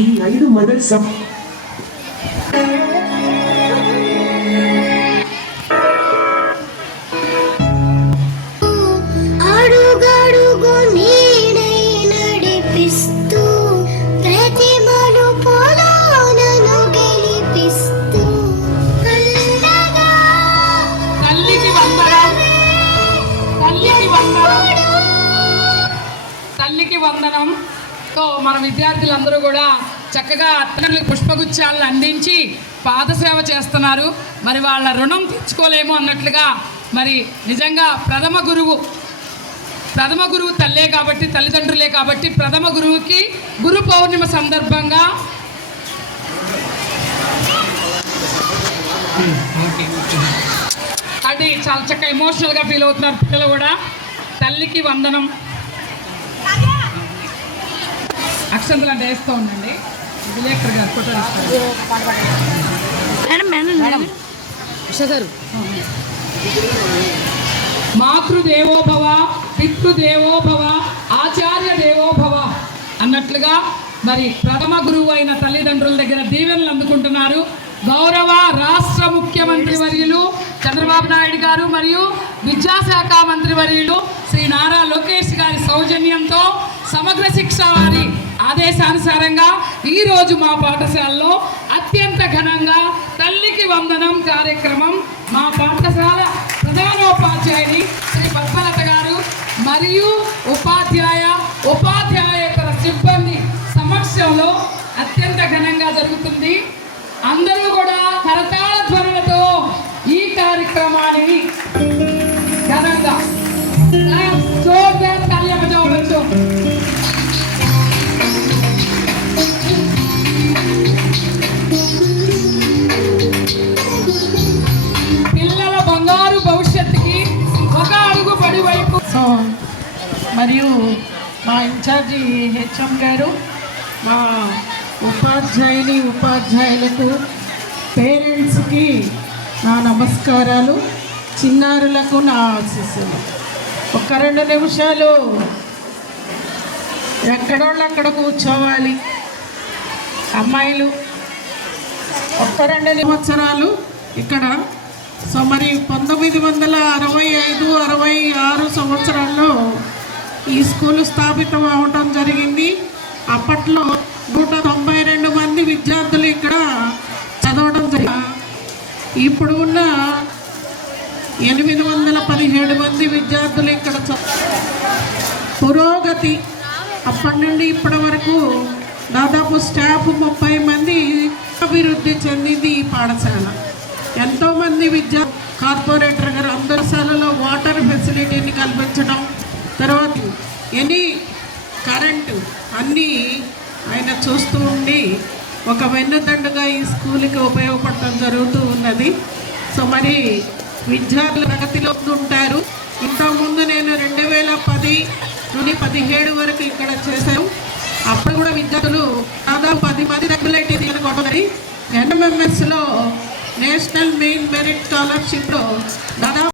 ఈ 5 మదర్సా తల్లికి వందనంతో మన విద్యార్థులందరూ కూడా చక్కగా అత్తలకు పుష్పగుచ్చాలను అందించి పాదసేవ చేస్తున్నారు. మరి వాళ్ళ రుణం తీర్చుకోలేము అన్నట్లుగా మరి నిజంగా ప్రథమ గురువు తల్లే కాబట్టి, తల్లిదండ్రులే కాబట్టి ప్రథమ గురువుకి గురు పౌర్ణిమ సందర్భంగా అది చాలా చక్కగా ఎమోషనల్గా ఫీల్ అవుతున్నారు పిల్లలు కూడా. తల్లికి వందనం అక్షంతలు అంటే వేస్తూ ఉండండి. విలేకర్ గారు ఫోటో ఇస్తారు. మాతృదేవోభవ, పితృదేవోభవ, ఆచార్య దేవోభవ అన్నట్లుగా మరి ప్రథమ గురువు అయిన తల్లిదండ్రుల దగ్గర దీవెనలు అందుకుంటున్నారు. గౌరవ రాష్ట్ర ముఖ్యమంత్రి వర్యులు చంద్రబాబు నాయుడు గారు మరియు విద్యాశాఖ మంత్రి వర్యులు శ్రీ నారా లోకేష్ గారి సౌజన్యంతో సమగ్ర శిక్ష వారి ఆదేశానుసారంగా ఈరోజు మా పాఠశాలలో అత్యంత ఘనంగా తల్లికి వందనం కార్యక్రమం మా పాఠశాల ప్రధానోపాధ్యాయుని శ్రీ పద్మలత గారు మరియు ఉపాధ్యాయేతర సిబ్బంది సమక్షంలో అత్యంత ఘనంగా జరుగుతుంది. అందరూ కూడా కరతాళ ధ్వనులతో ఈ కార్యక్రమాన్ని ఘనంగా పిల్లల బంగారు భవిష్యత్తుకి ఒక అడుగు పడి వైపు. మరియు మా ఇన్ఛార్జి హెచ్ఎం గారు, మా ఉపాధ్యాయులకు, పేరెంట్స్కి నా నమస్కారాలు, చిన్నారులకు నా ఆశీస్సులు. ఒక 2 నిమిషాలు ఎక్కడోళ్ళు అక్కడ కూర్చోవాలి. అమ్మాయిలు ఒక్క 2 సంవత్సరాలు ఇక్కడ. సో మరి 1965-66 సంవత్సరాల్లో ఈ స్కూలు స్థాపితం అవటం జరిగింది. అప్పట్లో 192 మంది విద్యార్థులు ఇక్కడ చదవడం జరిగింది. ఇప్పుడు ఉన్న 817 మంది విద్యార్థులు ఇక్కడ పురోగతి. అప్పటి నుండి ఇప్పటి వరకు దాదాపు స్టాఫ్ 30 మంది అభివృద్ధి చెందింది ఈ పాఠశాల. ఎంతోమంది కార్పొరేటర్ గారు అందరి శాలలో వాటర్ ఫెసిలిటీని కల్పించడం, తర్వాత కరెంటు అన్నీ ఆయన చూస్తూ ఉండి ఒక వెన్నుదండుగా ఈ స్కూల్కి ఉపయోగపడటం జరుగుతూ ఉన్నది. సో మరి విద్యార్థులు ప్రగతిలో ఉంటారు. ఇంతకుముందు నేను 2010 నుండి 17 వరకు ఇక్కడ చేశాను. అప్పుడు కూడా విద్యార్థులు దాదాపు 10 మంది రెగ్యులేటరీ కొట్టది. NMMSలో నేషనల్ మెయిన్ మెరిట్ స్కాలర్షిప్లో దాదాపు